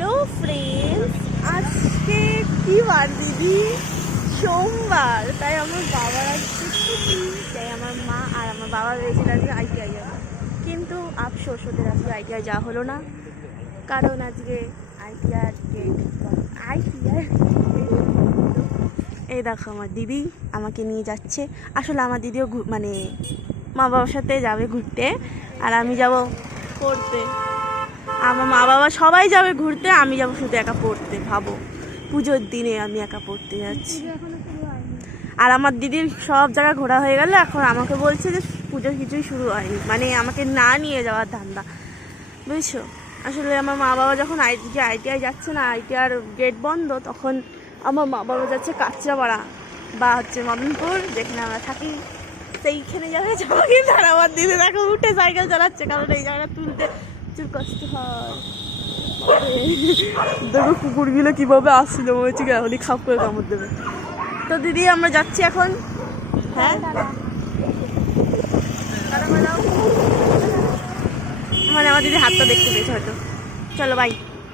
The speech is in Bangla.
হ্যালো ফ্রেন্ডস, আজকে কি বার দিদি? সোমবার। তাই আমার বাবার আজকে ছুটি, তাই আমার মা আর আমার বাবা ভেবেছিল আজকে আইটিআই যাবে, কিন্তু আফসোস ওদের আজকে আইটিআই যাওয়া হলো না, কারণ আজকে আইটিআই গেট এই দেখো আমার দিদি আমাকে নিয়ে যাচ্ছে। আসলে আমার দিদিও মানে মা বাবার সাথে যাবে ঘুরতে, আর আমি যাব পড়তে। আমার মা বাবা সবাই যাবে ঘুরতে, আমি যাবো শুধু একা পড়তে। ভাবো, পুজোর দিনে আমি একা পড়তে যাচ্ছি। আর আমার দিদির সব জায়গা ঘোরা হয়ে গেল, এখন আমাকে বলছে যে পুজোর কিছুই শুরু হয়নি, মানে আমাকে না নিয়ে যাওয়ার ধান্দা, বুঝছো? আসলে আমার মা বাবা যখন আইটিআই যাচ্ছে না, আইটিআর গেট বন্ধ, তখন আমার মা বাবা যাচ্ছে কাঁচরাপাড়া বা হচ্ছে মদনপুর, যেখানে আমরা থাকি, সেইখানে যাবে। কিন্তু আর আমার দিদি দেখো উঠে সাইকেল চালাচ্ছে, কারণ এই জায়গাটা তুলতে প্রচুর কষ্ট হয়। দেখো কুকুরগুলো কিভাবে আসছিল, মনে হচ্ছে হলি খাপ করে কামড় দেবে। তো দিদি আমরা যাচ্ছি এখন। হ্যাঁ, মানে আমার দিদি হাতটা দেখতে পেয়েছে হয়তো। চলো বাই।